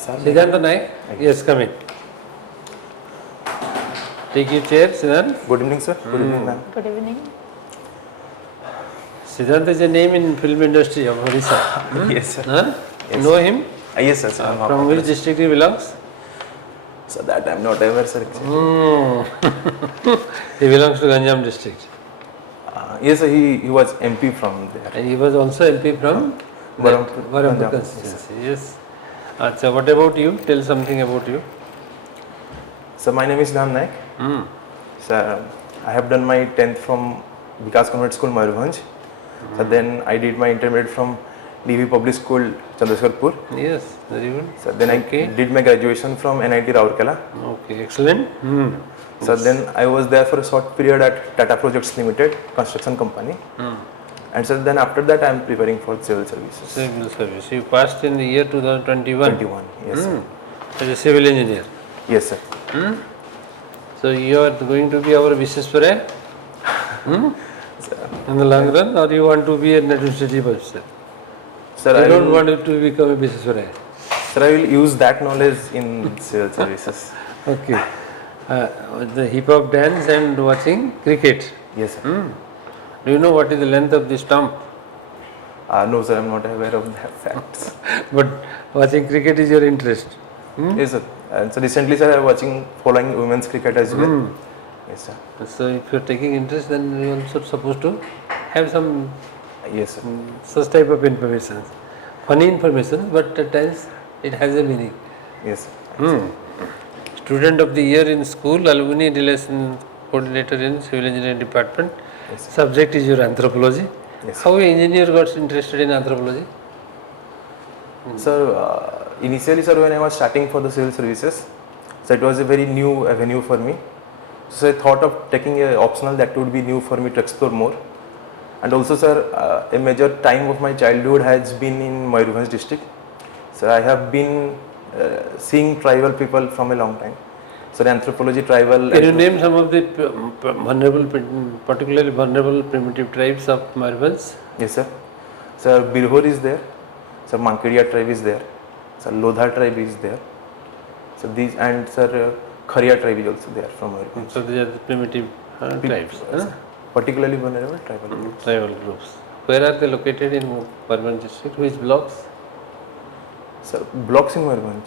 Siddhant Nayak, yes, come in. Take your chair, Siddhant. Good evening, sir. Good evening, ma'am. Good evening. Siddhant is a name in film industry of Odisha. Yes, sir. Huh? Yes. Know him? Yes, sir. I'm From which district he belongs? So that I'm not aware, sir. Actually. He belongs to Ganjam district. Yes, sir. He was MP from there. And he was also MP from Barampur constituency. Yes. So what about you? Tell something about you. So my name is SIDDHANT Nayak. Sir, I have done my 10th from Vikas Convent School, Mayurbhanj. So then I did my intermediate from DV Public School, Chandrasekhar. Yes, very good. So then I did my graduation from NIT Rourkela. Okay, excellent. So then I was there for a short period at Tata Projects Limited, construction company. And so then after that I am preparing for civil services. Civil service. You passed in the year 2021. 21, yes, sir. As a civil engineer. Yes, sir. So you are going to be our Viseswara in the long run, or you want to be an administrative officer? Sir, I I don't will, want you to become a Viseswara. sir, I will use that knowledge in civil services. Okay. The hip hop dance and watching cricket. Yes, sir. Do you know what is the length of the stump? No, sir, I am not aware of that facts. But watching cricket is your interest. Yes, sir. And so recently, sir, I am following women's cricket as well. Yes, sir. So if you are taking interest, then you are also supposed to have some Yes, sir. such type of information. Funny information, but at times it has a meaning. Yes, sir. Student of the year in school, alumni relation coordinator in civil engineering department. Yes, sir. Subject is your anthropology. Yes, How an engineer got interested in anthropology? Sir, initially, sir, when I was starting for the civil services, so it was a very new avenue for me. So I thought of taking a optional that would be new for me to explore more. And also, sir, a major time of my childhood has been in Mayurbhanj district. So I have been seeing tribal people from a long time. So anthropology, tribal. Can you name some of the vulnerable, particularly vulnerable primitive tribes of Mayurbhanj? Yes, sir. Sir, Birhor is there. Sir, Mankedia tribe is there. Sir, Lodha tribe is there. So these, and sir, Kharia tribe is also there from Mayurbhanj. So these are the primitive tribes. Particularly vulnerable tribal groups. Tribal groups. Where are they located in Mayurbhanj district? Which blocks? Sir, blocks in Mayurbhanj.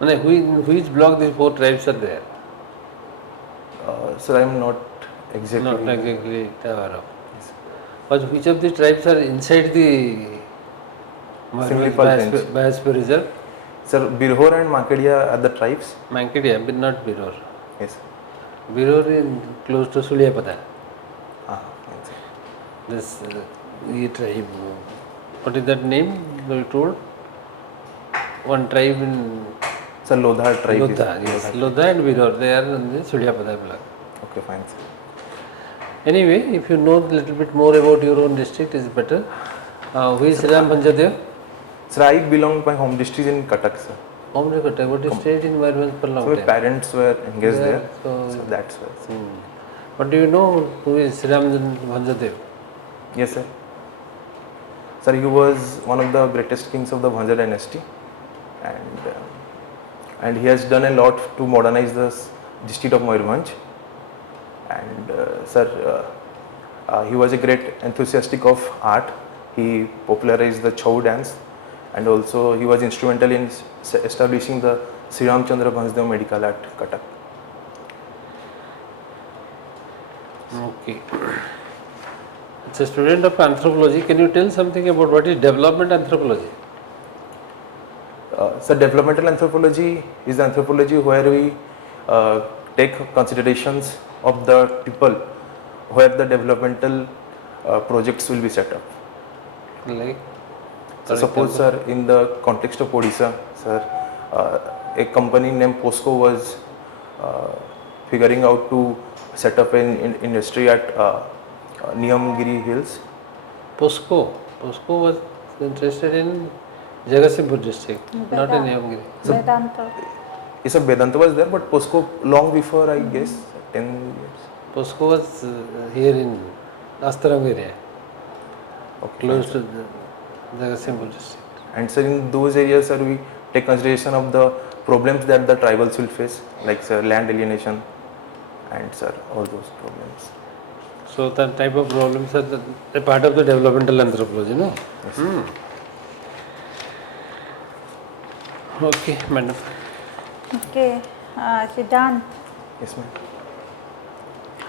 In which block these four tribes are there? Sir, I am not exactly. Not exactly aware of. But which of the tribes are inside the biosphere reserve? Sir, Birhor and Mankedia are the tribes. Mankedia, but not Birhor. Yes. Birhor is close to Sulyapada. Yes, This tribe. What is that name you told? One tribe in sir, Lodha tribe. Lodha, yes. Lodha and Birhor, they are in the Sulyapada block. Okay, fine, sir. Anyway, if you know a little bit more about your own district, is better. Who is Ram Bhanjadev? Sir, I belong, my home district in Cuttack, sir. Home Cuttack, but you stayed in Mayurbhanj for a long So my time. parents were engaged there. So That's why. Sir. But do you know who is Ram Bhanjadev? Yes, sir. Sir, he was one of the greatest kings of the Bhanja dynasty, and he has done a lot to modernize the district of Mayurbhanj. And sir, he was a great enthusiastic of art. He popularized the Chhau dance, and also he was instrumental in establishing the Sri Ramchandra Bhansdev Medical at Cuttack. Okay. It's a student of anthropology. Can you tell something about what is development anthropology? So developmental anthropology is the anthropology where we take considerations of the people where the developmental projects will be set up. Like? So suppose, sir, in the context of Odisha, sir, a company named POSCO was figuring out to set up an industry at Niyamgiri Hills. POSCO was interested in Jagatsinghpur district, not in Niyamgiri. Vedanta. Yes, sir, Vedanta was there, but POSCO long before, I guess, 10 years. POSCO was here in Astaram area, close to the Jagatsinghpur district. And sir, in those areas, sir, we take consideration of the problems that the tribals will face, like sir, land alienation and sir, all those problems. So that type of problems are a part of the developmental anthropology, no? Yes. Okay, madam. Okay, Siddhant, Yes, ma'am.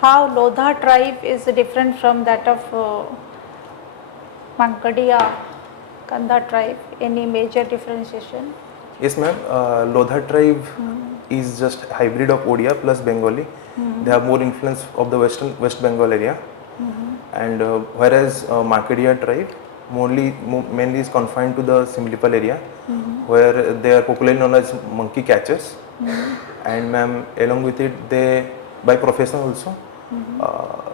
how Lodha tribe is different from that of Mankadia, Kandha tribe? Any major differentiation? Yes, ma'am. Lodha tribe is just hybrid of Odia plus Bengali. They have more influence of the West Bengal area, and whereas Markedia tribe mainly is confined to the Simlipal area, where they are popularly known as monkey catchers. And ma'am, along with it, they by profession also,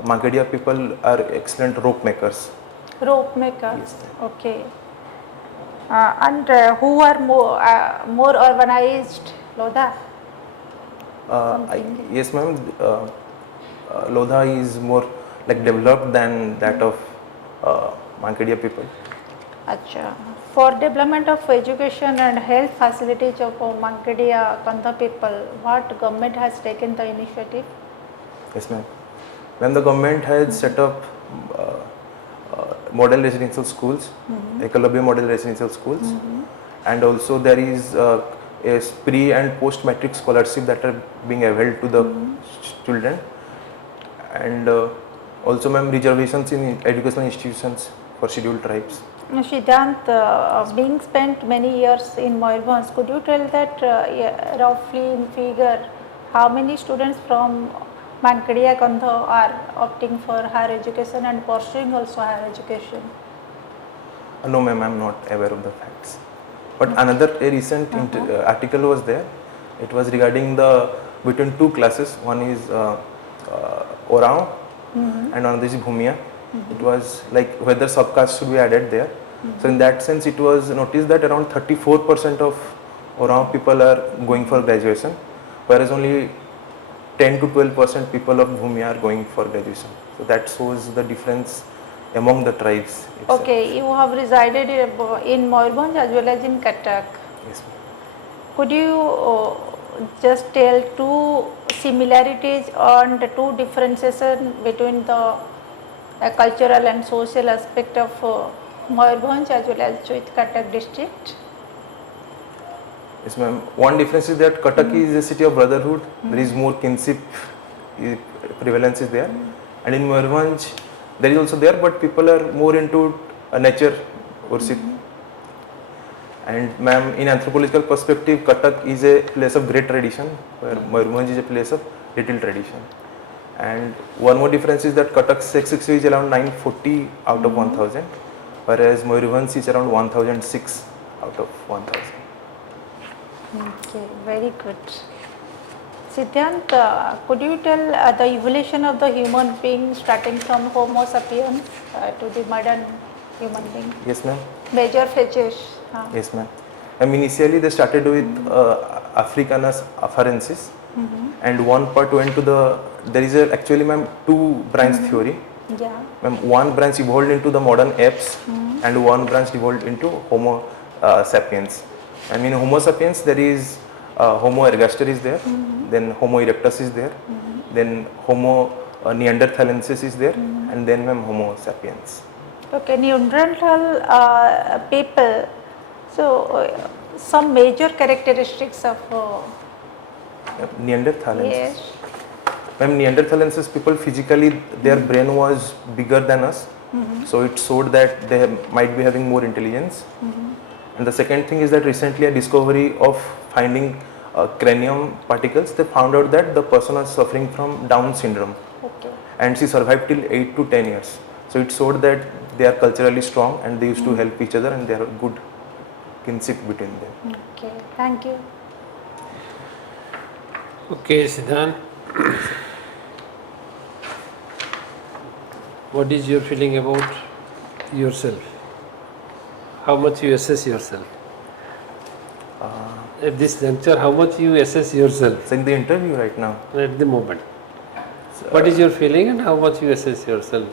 Markedia people are excellent rope makers. Rope makers. Yes, Okay. And who are more urbanized, Lodha? Yes, ma'am. Lodha is more like developed than that of Markedia people. Acha. For development of education and health facilities of Mankadia, Kandha people, what government has taken the initiative? Yes, ma'am. When the government has set up model residential schools, Ekalabya model residential schools, and also there is a pre and post matric scholarship that are being availed to the children, and also ma'am, reservations in educational institutions for scheduled tribes. Siddhant, being spent many years in Moyurbhanj, could you tell that roughly in figure how many students from Mankadia Kandha are opting for higher education and pursuing also higher education? No, ma'am, I am not aware of the facts. But another recent article was there. It was regarding the between two classes. One is Orao and another is Bhumia. It was like whether subcaste should be added there. So in that sense, it was noticed that around 34% of Orao people are going for graduation, whereas only 10 to 12% people of Bhumia are going for graduation. So that shows the difference among the tribes itself. Okay, you have resided in Moyurbhanj as well as in Cuttack. Yes, ma'am. Could you just tell two similarities and two differences between the cultural and social aspect of Moyurbhanj as well as with Cuttack district? Yes, ma'am. One difference is that Cuttack is a city of brotherhood. There is more kinship prevalence is there, and in Moyurbhanj there is also there, but people are more into nature worship. And ma'am, in anthropological perspective, Cuttack is a place of great tradition, where Moyurbhanj is a place of little tradition. And one more difference is that Cuttack's sex ratio is around 940 out of 1000, whereas Moyurbhanj is around 1006 out of 1000. Okay, very good. Siddhant, could you tell the evolution of the human being starting from Homo sapiens to the modern human being? Yes, ma'am. Major features. Yes, ma'am. Initially they started with Africanus afarensis, and one part went to the, there is actually ma'am two branch theory. Yeah. Ma'am, one branch evolved into the modern apes and one branch evolved into Homo sapiens. And in Homo sapiens there is Homo ergaster is there, then Homo erectus is there, then Homo neanderthalensis is there, and then ma'am Homo sapiens. Okay, Neanderthal people. So, some major characteristics of Neanderthalensis. yes. Ma'am, Neanderthalensis people physically their brain was bigger than us, so it showed that they might be having more intelligence. And the second thing is that recently a discovery of finding cranium particles, they found out that the person was suffering from Down syndrome, Okay. and she survived till 8 to 10 years. So it showed that they are culturally strong and they used to help each other, and there are good kinship between them. Okay. Thank you. Okay, Siddhant. What is your feeling about yourself? How much you assess yourself? At this juncture, how much you assess yourself So in the interview right now, at the moment? What is your feeling and how much you assess yourself?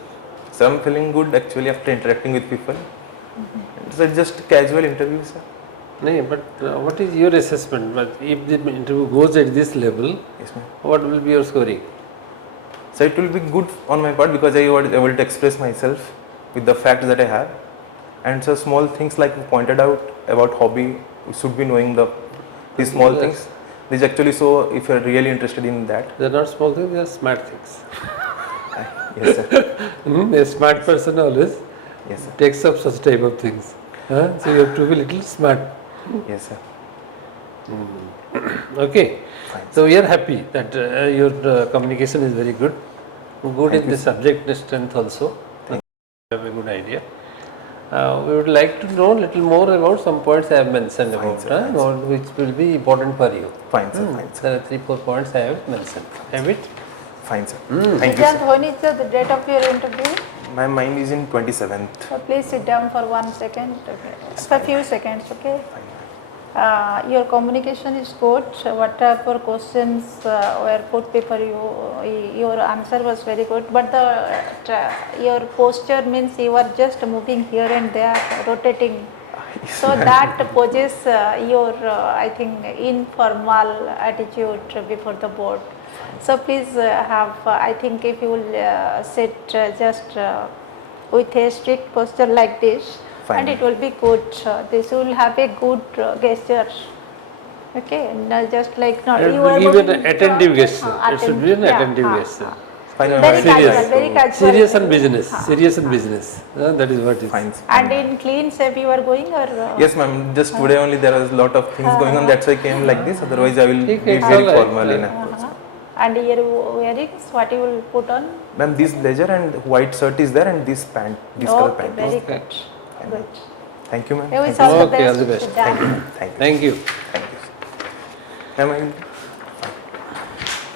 so I'm feeling good actually after interacting with people. So it's just casual interview, sir. No, but what is your assessment? But if the interview goes at this level, Yes, ma'am. what will be your scoring? So it will be good on my part because I was able to express myself with the facts that I have, and so small things like you pointed out about hobby, we should be knowing these small Yes. things. This actually so if you are really interested in that. They are not small things; they are smart things. Yes, sir. A smart person always Yes, sir. takes up such type of things. So you have to be little smart. Yes, sir. Okay. Fine. So we are happy that your communication is very good. Good Thank in you, the subject strength also. You have a good idea. We would like to know little more about some points I have mentioned Fine, about, sir, fine, sir. or which will be important for you. Fine, sir. Fine, sir. There are 3-4 points I have mentioned. Have it? Fine, sir. Thank you, Siddhant, sir. when is the date of your interview? My mind is in 27th. So please sit down for 1 second, okay. For a few seconds, okay. Fine. Your communication is good. Whatever questions were put before you, your answer was very good. But your posture means you are just moving here and there, rotating. So that poses your, I think, informal attitude before the board. So please have, I think, if you will sit just with a strict posture like this, Fine. and it will be good. This will have a good gesture. Okay, not just like not It you will are give moving, an attentive gesture. It should be an yeah, attentive gesture. Fine. Very Serious. casual, very casual. Serious and business. Serious and business. That is what it is. Fine. Sir. And in clean shape you are going, or Yes, ma'am. Just today only there was a lot of things going on. That's why I came like this. Otherwise, I will be Okay, it's very all right. formal in approach. and your wearings, what you will put on? Ma'am, this blazer and white shirt is there, and this pant, this color Okay, pant. very Okay. good. Good. Thank you, ma'am. You wish Thank you. all the Okay, all best. the best. Siddhant. Thank you. Thank you. Thank you. Ma'am,